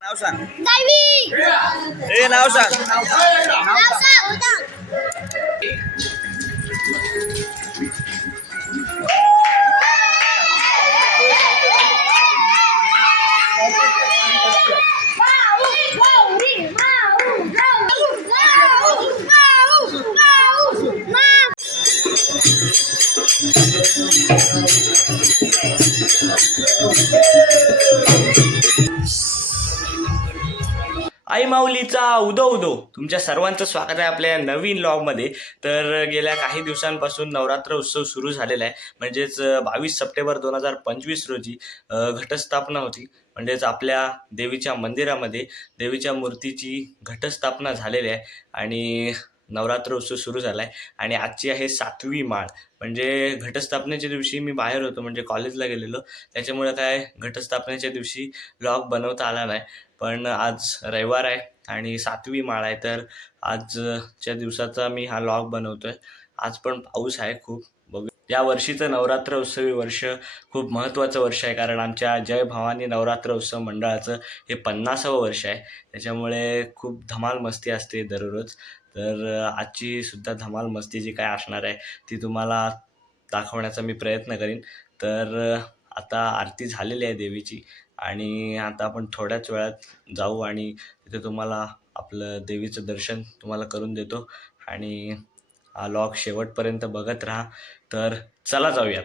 नाव सांग दैवी ए नाव सांग नाव सांग आई माऊलीचा उदो उदो. तुमच्या सर्वांचं स्वागत आहे आपल्या नवीन लॉगमध्ये. तर गेल्या काही दिवसांपासून नवरात्र उत्सव सुरू झालेला आहे. म्हणजेच बावीस सप्टेंबर दोन हजार पंचवीस रोजी घटस्थापना होती. म्हणजेच आपल्या देवीच्या मंदिरामध्ये देवीच्या मूर्तीची घटस्थापना झालेली आहे आणि नवरात्र उत्सव सुरू झाला आहे. आणि आजची आहे सातवी माळ. म्हणजे घटस्थापनेच्या दिवशी मी बाहेर होतो. म्हणजे कॉलेजला गेलेलो. त्याच्यामुळे काय घटस्थापनेच्या दिवशी लॉग बनवता आला नाही. पण आज रविवार आहे आणि सातवी माळ आहे तर आजच्या दिवसाचा मी हा लॉग बनवतोय. आज पण पाऊस आहे खूप. बघू. या वर्षीचं नवरात्र उत्सवी वर्ष खूप महत्त्वाचं वर्ष आहे कारण आमच्या जय भवानी नवरात्र उत्सव मंडळाचं हे पन्नासावं वर्ष आहे. त्याच्यामुळे खूप धमाल मस्ती असते दररोज. तर आजची सुद्धा धमाल मस्ती जी काय असणार आहे ती तुम्हाला दाखवण्याचा मी प्रयत्न करीन. तर आता आरती झालेली आहे देवीची. आणि आता आपण थोड्याच वेळात जाऊ आणि तिथे तुम्हाला आपलं देवीचं दर्शन तुम्हाला करून देतो. आणि हा लॉग शेवटपर्यंत बघत राहा. तर चला जाऊयात.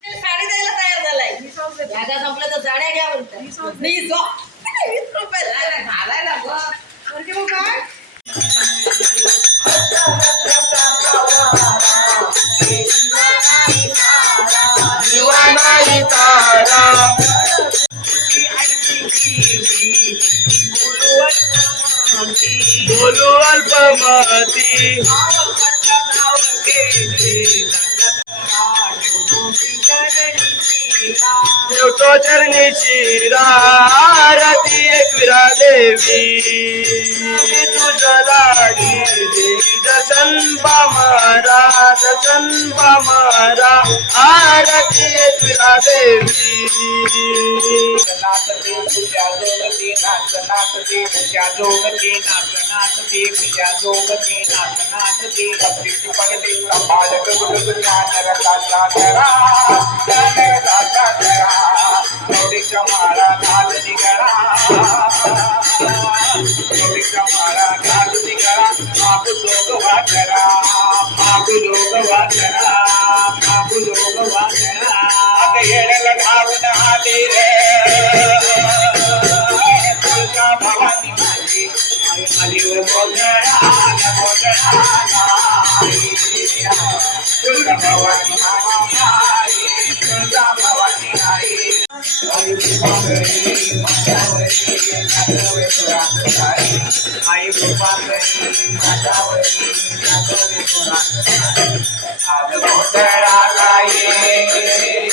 जागा संपलं तर साड्या घ्या म्हणतात मी जो- वीस रुपये झाले. घालायला. म्हणजे मग काय? बोलू अल्पमती ठेवतो चरणीची आरती एकविरा देवी तुझ्या लाडी देवी दर्शन मारा दर्शन मारा आरती एकविरा देवी नाचते पूजा जोगती नाच नाचते पूजा जोगती नाच नाचते पूजा जोगती नाच नाचते भक्ती पडते कपाल गगुग ज्ञान रसाचा आई तुझ्या भवानी आई आई कृपाकरी माझ्यावरी नाचवे पुराणकारी आई कृपाकरी माझ्यावरी नाचवे पुराणकारी आज गोंधळाला ये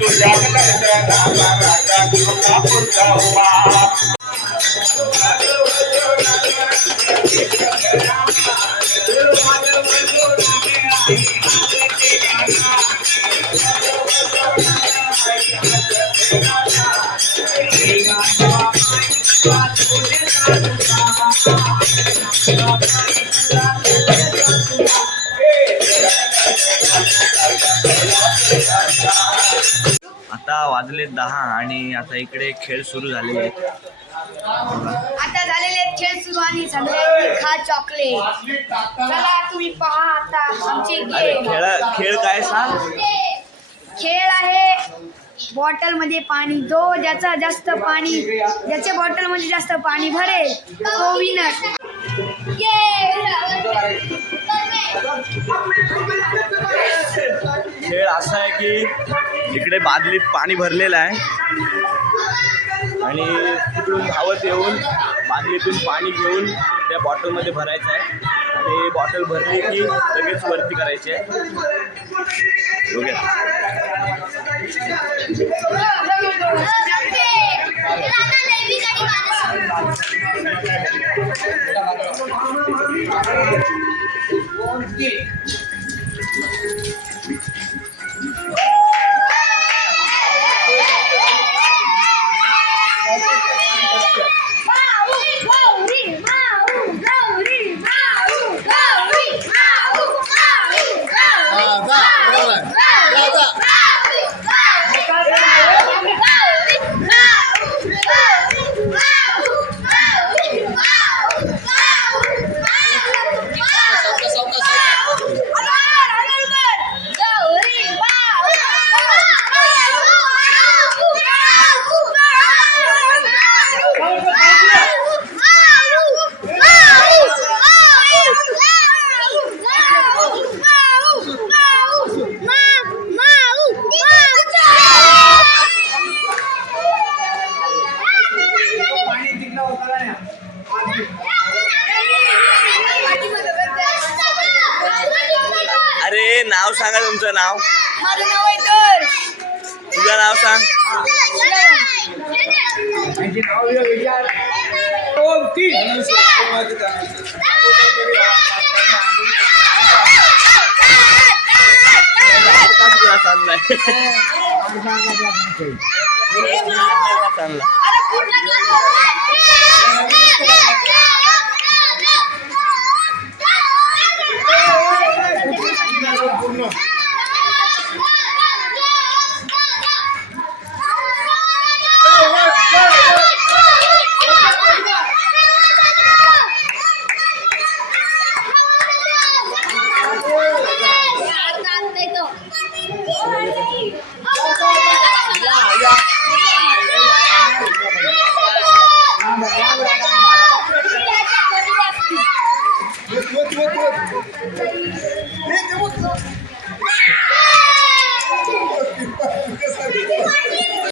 तुझ्या राजा राजा तुझा पुढचा वाजले दहा आणि आता इकडे खेळ सुरू झालेले आहेत. आता झालेले खेळ सुरू आणि झाले खा चॉकलेट. चला तुम्ही पहा आता आमचे अरे गेम खेळ खेळ काय सांग? खेळ आहे बॉटलमध्ये पाणी. जो ज्याचा जास्त पाणी ज्याच्या बॉटलमध्ये जास्त पाणी भरेल तो विनर खेळ असा आहे की इकडे बादलीत पाणी भरलेलं आहे. आणि तिकडून धावत येऊन बादलीतून पाणी घेऊन त्या बॉटलमध्ये भरायचं आहे. आणि बॉटल भरली की लगेच वरती करायची आहे. बघूया. सांगा तुमचं नाव माझं नाव आहे तर तुझं नाव सांग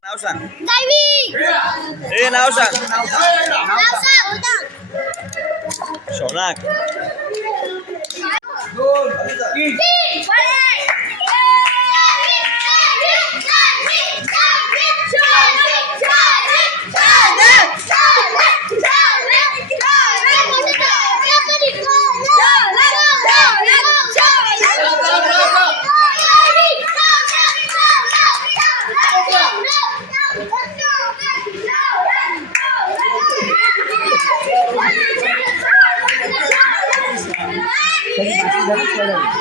नाव सांग ए नाव सांग सोनाक दोन तीन Thank you.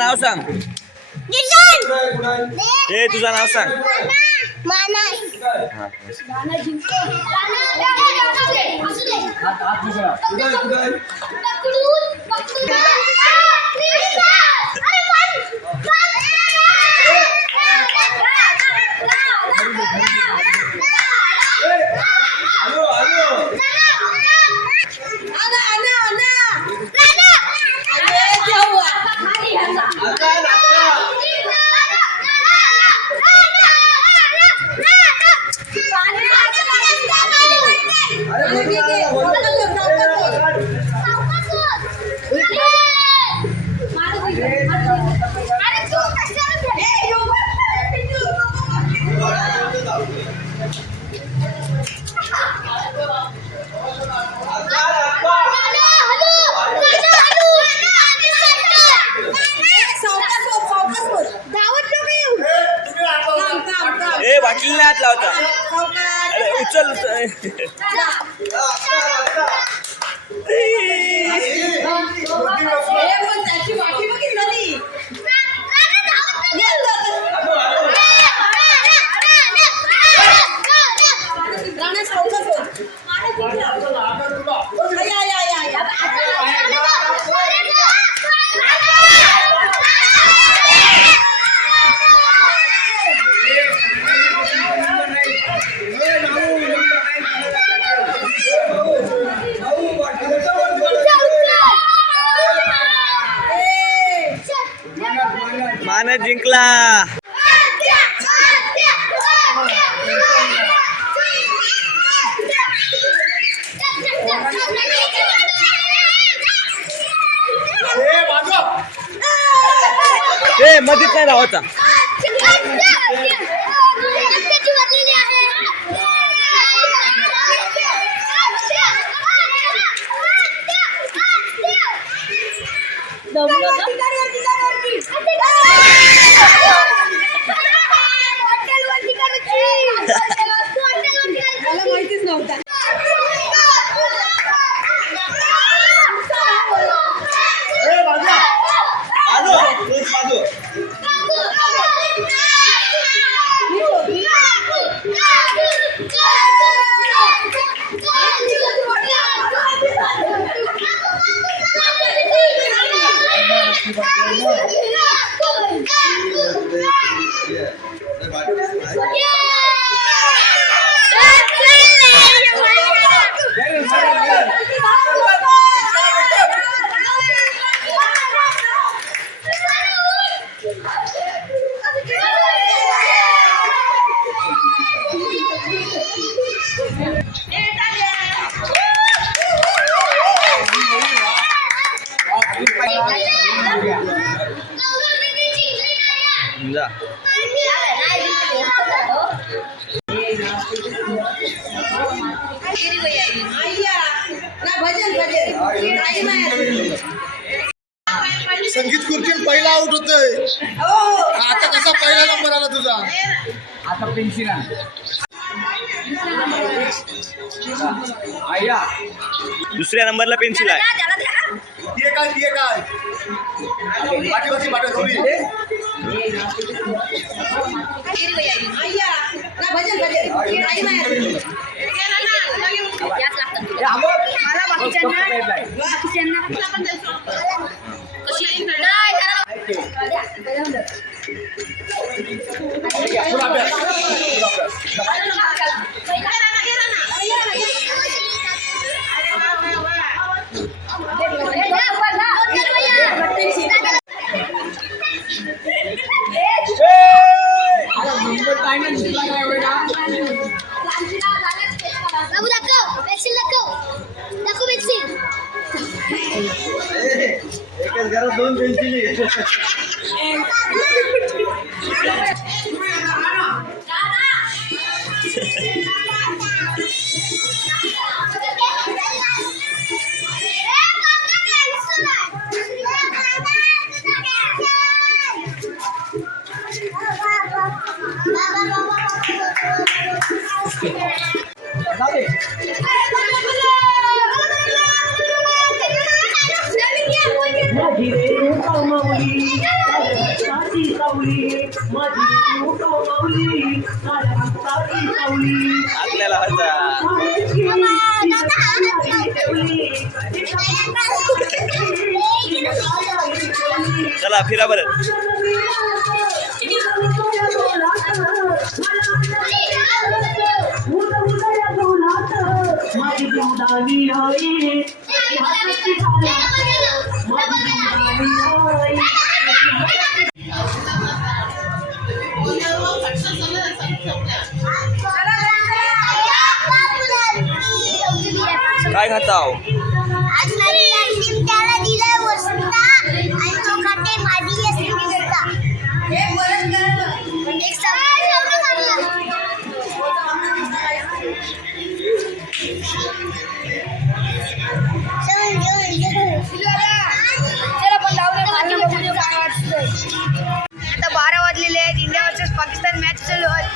alsan. Düzen. Ne düzen alsan. Manas. Manas. Manas. Manas. Bye. जिंकला ए मधीच नाही धावाचा दमलं 大字报，大字报。पहिला आउट होतोय. आता कसा पहिला नंबर आला तुझा? आता पेन्सिल दुसऱ्या नंबरला पेन्सिल आहे. काय मला बाकीच्यांना. बाकीच्यांना. 好的，这样的。好的，好的，好的，好的。Thank you. आपल्याला हजार. चला फिरा बरं. खाताव आज आईस्क्रीम त्याला दिलं वसंता आणि तो खाते माझी आईस्क्रीम वसंता एक सगळं आता बारा वाजलेले आहेत इंडिया वर्सेस पाकिस्तान मॅच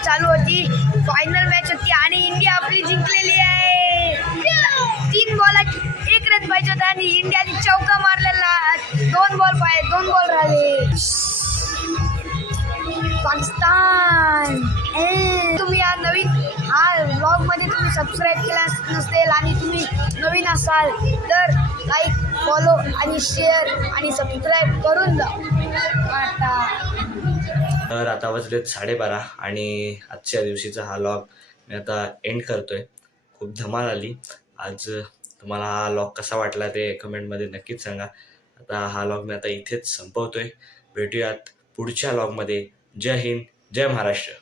चालू होती फायनल दोन दोन गोल राहिले. पाकिस्तान. तुम्ही या नवीन हा ब्लॉगमध्ये तुम्ही सबस्क्राईब केला नसेल आणि तुम्ही नवीन असाल तर लाईक फॉलो आणि शेअर आणि सबस्क्राईब करून जा. आता तर आता वाजलेत साडेबारा आणि आजच्या दिवशीचा हा लॉग मी आता एंड करतोय. खूप धमाल आली. आज तुम्हाला हा लॉग कसा वाटला ते कमेंटमध्ये नक्कीच सांगा. आता हा लॉग मी आता इथेच संपवतोय. भेटूयात पुढच्या लॉगमध्ये जय हिंद जय महाराष्ट्र.